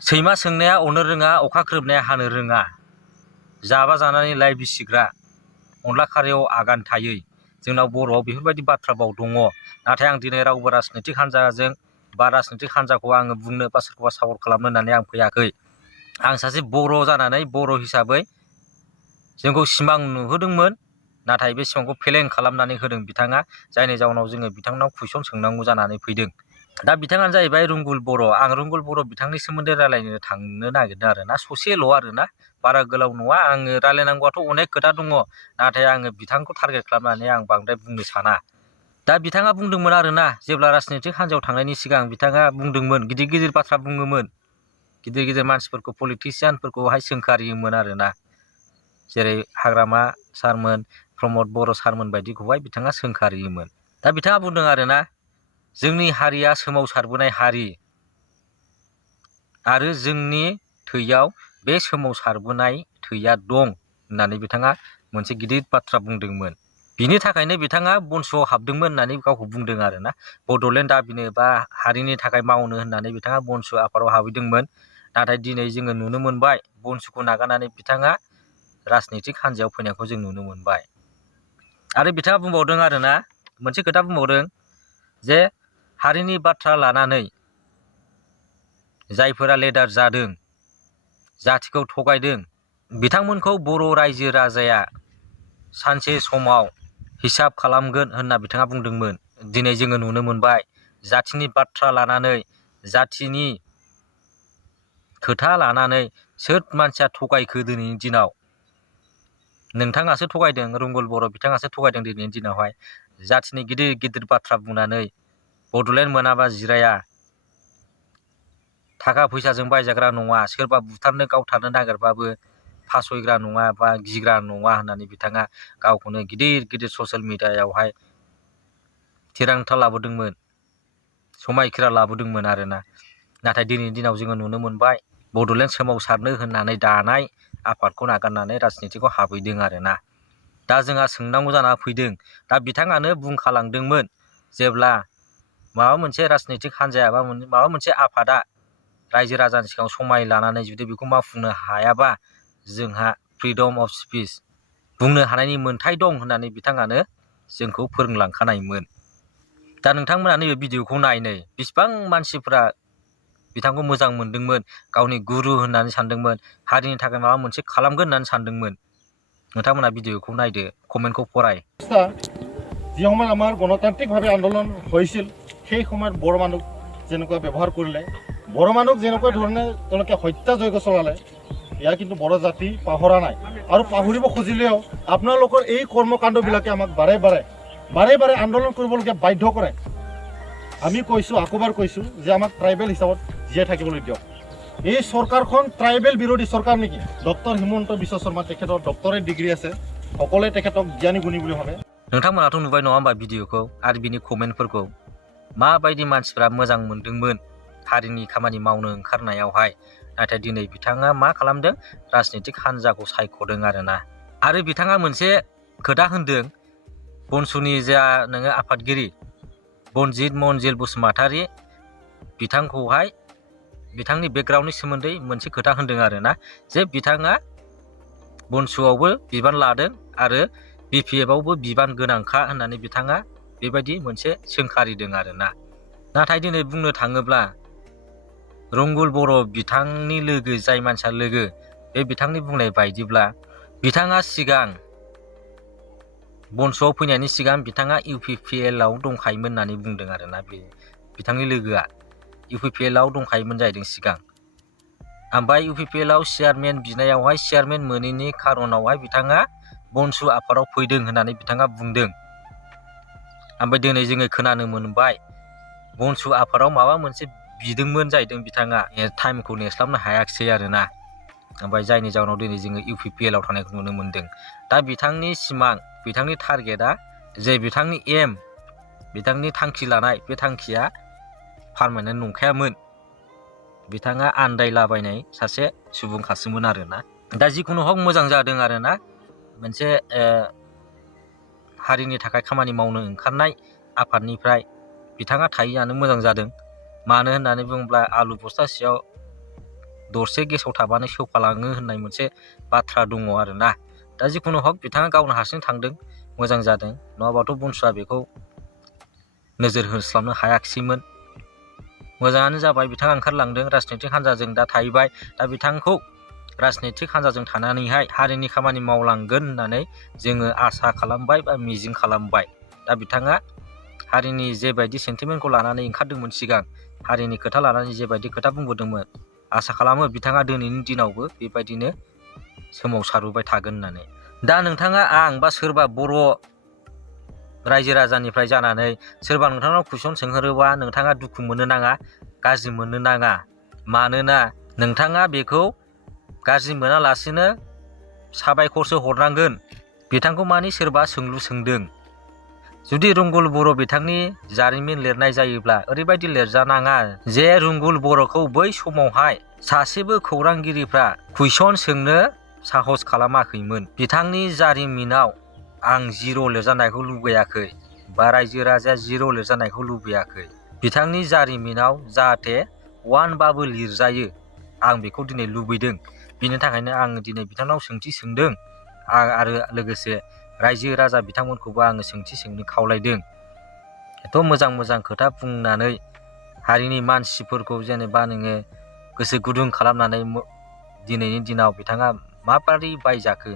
सैमा सोंनाया अनो रोङा अखा खोरोमनाया हानो रोङा जाबा जानानै लाइ बिसिग्रा अनला खारैयाव आगान थायै जोंनाव बर'आव बेफोरबायदि बाथ्रा भाव दङ। नाथाय आं दिनै रावबो राजनितिक हान्जाजों बा राजनितिक हान्जाखौ आङो बुंनो बा सोरखौबा सापर्ट खालामनो होननानै आं फैयाखै। आं सासे बर' जानानै बर' हिसाबै जोंखौ सिमां नुहोदोंमोन, नाथाय बे सिमांखौ फेलें खालामनानै होदों बिथाङा, जायनि जाउनाव जोङो बिथांनाव कुइसन सोंनांगौ जानानै फैदों। दा बिथाङानो जाहैबाय रुंगुल बर'। आं रुंगुल बर' बिथांनि सोमोन्दै रायलायनो थांनो नागिरदों आरोना, ससेल' आरोना, बारा गोलाव नङा। आङो रायलायनांगौआथ' अनेक खोथा दङ, नाथाय आङो बिथांखौ टारगेट खालामनानै आं बांद्राय बुंनो साना। दा बिथाङा बुंदोंमोन आरोना, जेब्ला राजनितिक हान्जायाव थांनायनि सिगां बिथाङा बुंदोंमोन, गिदिर गिदिर बाथ्रा बुङोमोन, गिदिर गिदिर मानसिफोरखौ पलिटिसियानफोरखौहाय सोंखारियोमोन आरोना, जेरै हाग्रामा सारमोन, प्रमद बर' सारमोन बायदिखौहाय बिथाङा सोंखारियोमोन। दा बिथाङा बुंदों आरोना, जोंनि हारिया सोमावसारबोनाय हारि आरो जोंनि थैयाव बे सोमावसारबोनाय थैया दं होननानै बिथाङा मोनसे गिदिर बाथ्रा बुंदोंमोन। बिनि थाखायनो बिथाङा बनस'आव हाबदोंमोन होननानै गावखौ बुंदों आरोना, बड'लेण्ड दाबिनो बा हारिनि थाखाय मावनो होननानै बिथाङा बनस' आफादाव हाबहैदोंमोन। नाथाय दिनै जोङो नुनो मोनबाय बनस'खौ नागारनानै बिथाङा राजनितिक हान्जायाव फैनायखौ जों नुनो मोनबाय। आरो बिथाङा बुंबावदों आरोना, मोनसे खोथा बुंबावदों जे हारिनि बाथ्रा लानानै जायफोरा लेडार जादों, जाथिखौ थगायदों, बिथांमोनखौ बर' रायजो राजाया सानसे समाव हिसाब खालामगोन होनना बिथाङा बुंदोंमोन। दिनै जोङो नुनो मोनबाय जाथिनि बाथ्रा लानानै, जाथिनि खोथा लानानै सोर मानसिया थगायखो दिनैनि दिनाव? नोंथाङासो थगायदों, रुंगुल बर' बिथाङासो थगायदों दिनैनि दिनावहाय। जाथिनि गिदिर गिदिर बाथ्रा बुंनानै बड'लेण्ड मोनाबा जिराया, थाखा फैसाजों बायजाग्रा नङा, सोरबा बुथारनो गावथारनो नागिरबाबो फासयग्रा नङा बा गिग्रा नङा होननानै बिथाङा गावखौनो गिदिर गिदिर ससियेल मिडियायावहाय थिरांथा लाबोदोंमोन, समायखिरा लाबोदोंमोन आरोना। नाथाय दिनैनि दिनाव जोङो नुनो मोनबाय बड'लेण्ड सोमावसारनो होननानै दानाय आफादखौ नागारनानै राजनितिखौ हाबहैदों आरोना। दा जोंहा सोंनांगौ जाना फैदों। दा बिथाङानो बुंखालांदोंमोन, जेब्ला माबा मोनसे राजनितिक हान्जाया बा माबा मोनसे आफादा रायजो राजानि सिगाङाव समाय लानानै जुदि बेखौ मावफुंनो हायाबा जोंहा फ्रिदम अफ स्पिच बुंनो हानायनि मोन्थाय दं होननानै बिथाङानो जोंखौ फोरोंलांखानायमोन। दा नोंथांमोना नैबे भिडिअखौ नायनै बेसेबां मानसिफ्रा बिथांखौ मोजां मोनदोंमोन, गावनि गुरु होननानै सानदोंमोन, हारिनि थाखाय माबा मोनसे खालामगोन होननानै सानदोंमोन। नोंथांमोना भिडिअखौ नायदो, कमेन्टखौ फराय। যি সময় আমাৰ গণতান্ত্ৰিকভাৱে আন্দোলন হৈছিল সেই সময়ত বড়ো মানুহ যেনেকুৱা ব্যৱহাৰ কৰিলে, বড়ো মানুহক যেনেকুৱা ধৰণে তেওঁলোকে হত্যাযজ্ঞ চলালে, এয়া কিন্তু বড়ো জাতি পাহৰা নাই। আৰু পাহৰিব খুজিলেও আপোনালোকৰ এই কৰ্মকাণ্ডবিলাকে আমাক বাৰে বাৰে আন্দোলন কৰিবলগীয়া বাধ্য কৰে। আমি কৈছোঁ, আকৌবাৰ কৈছোঁ যে আমাক ট্ৰাইবেল হিচাপত জীয়াই থাকিবলৈ দিয়ক। এই চৰকাৰখন ট্ৰাইবেল বিৰোধী চৰকাৰ নেকি? ডক্টৰ হিমন্ত বিশ্ব শৰ্মা, তেখেতৰ ডক্টৰেট ডিগ্ৰী আছে, সকলোৱে তেখেতক জ্ঞানী গুণী বুলি ভাবে। नोंथांमोनाथ' नुबाय नङा होमबा भिडिअखौ आरो बिनि कमेन्टफोरखौ, माबायदि मानसिफ्रा मोजां मोनदोंमोन हारिनि खामानि मावनो ओंखारनायावहाय। नाथाय दिनै बिथाङा मा खालामदों, राजनितिक हान्जाखौ सायख'दों आरोना। आरो बिथाङा मोनसे खोथा होनदों, बनसुनि जा नोङो आफादगिरि बनजित मनजिल बसुमतारी, बिथांखौहाय बिथांनि बेकग्राउन्डनि सोमोन्दै मोनसे खोथा होनदों आरोना, जे बिथाङा बनसुआवबो बिबान लादों आरो BPFआवबो बिबान गोनांखा होननानै बिथाङा बेबायदि मोनसे सोंखारिदों आरोना। नाथाय दिनै बुंनो थाङोब्ला रुंगुल बर' बिथांनि लोगो, जाय मानसिया लोगो, बे बिथांनि बुंनाय बायदिब्ला बिथाङा सिगां बनस'आव फैनायनि सिगां बिथाङा UPPLआव दंखायोमोन होननानै बुंदों आरोना। बे बिथांनि लोगोआ UPPLआव दंखायोमोन जाहैदों सिगां। ओमफ्राय UPPLआव चेयारमेन बिनायावहाय चेयारमेन मोनैनि खारनावहाय बिथाङा बनसु आफादाव फैदों होननानै बिथाङा बुंदों। ओमफ्राय दिनै जोङो खोनानो मोनबाय बनसु आफादाव माबा मोनसे बिदोंमोन जाहैदों बिथाङा, टाइमखौ नेस्लाबनो हायाखिसै आरोना। ओमफ्राय जायनि जाउनाव दिनै जोङो UPPLआव थानायखौ नुनो मोनदों। दा बिथांनि सिमां, बिथांनि टारगेटआ, जे बिथांनि एम, बिथांनि थांखि लानाय, बे थांखिया पारमानेन्ट नंखायामोन। बिथाङा आन्दायलाबायनाय सासे सुबुंखासोमोन आरोना। दा जिखुनु हक मोजां जादों आरोना, मोनसे हारिनि थाखाय खामानि मावनो ओंखारनाय आफादनिफ्राय बिथाङा थायैआनो मोजां जादों। मानो होननानै बुङोब्ला आलु बस्थासेयाव दरसे गेसाव थाबानो सेवफालाङो होननाय मोनसे बाथ्रा दङ आरोना। दा जिखुनु हक बिथाङा गावनो हारसिं थांदों, मोजां जादों, नङाबाथ' बनसुआ बेखौ नोजोर होस्लाबनो हायाखिसैमोन। मोजाङानो जाबाय बिथाङा ओंखारलांदों, राजनितिक हान्जाजों दा थाहैबाय। दा बिथांखौ राजनितिक हान्जाजों थानानैहाय हारिनि खामानि मावलांगोन होननानै जोङो आसा खालामबाय बा मिजिं खालामबाय। दा बिथाङा हारिनि जेबायदि सेन्टिमेन्टखौ लानानै ओंखारदोंमोन सिगां, हारिनि खोथा लानानै जेबायदि खोथा बुंबोदोंमोन, आसा खालामो बिथाङा दिनैनि दिनावबो बेबायदिनो सोमावसारबोबाय थागोन होननानै। दा नोंथाङा आं बा सोरबा बर' रायजो राजानिफ्राय जानानै सोरबा नोंथांनाव कुइसन सोंहरोबा नोंथाङा दुखु मोननो नाङा, गाज्रि मोननो नाङा। मानोना नोंथाङा बेखौ गाज्रि मोनालासिनो साबायखरसो हरनांगोन। बिथांखौ मानि सोरबा सोंलु सोंदों। जुदि रुंगुल बर' बिथांनि जारिमिन लिरनाय जायोब्ला ओरैबायदि लिरजानाङा जे रुंगुल बर'खौ बै समावहाय सासेबो खौरांगिरिफ्रा कुइसन सोंनो साहस खालामाखैमोन। बिथांनि जारिमिनाव आं जिर' लिरजानायखौ लुबैयाखै बा रायजो राजाया जिर' लिरजानायखौ लुबैयाखै। बिथांनि जारिमिनाव जाहाथे वानबाबो लिरजायो, आं बेखौ दिनै लुबैदों। बिनि थाखायनो आं दिनै बिथांनाव सोंथि सोंदों। आरो लोगोसे रायजो राजा बिथांमोनखौबो आङो सोंथि सोंनो खावलायदों। एथ' मोजां मोजां खोथा बुंनानै हारिनि मानसिफोरखौ जेनेबा नोङो गोसो गुदुं खालामनानै दिनैनि दिनाव बिथाङा माबोरै बायजाखो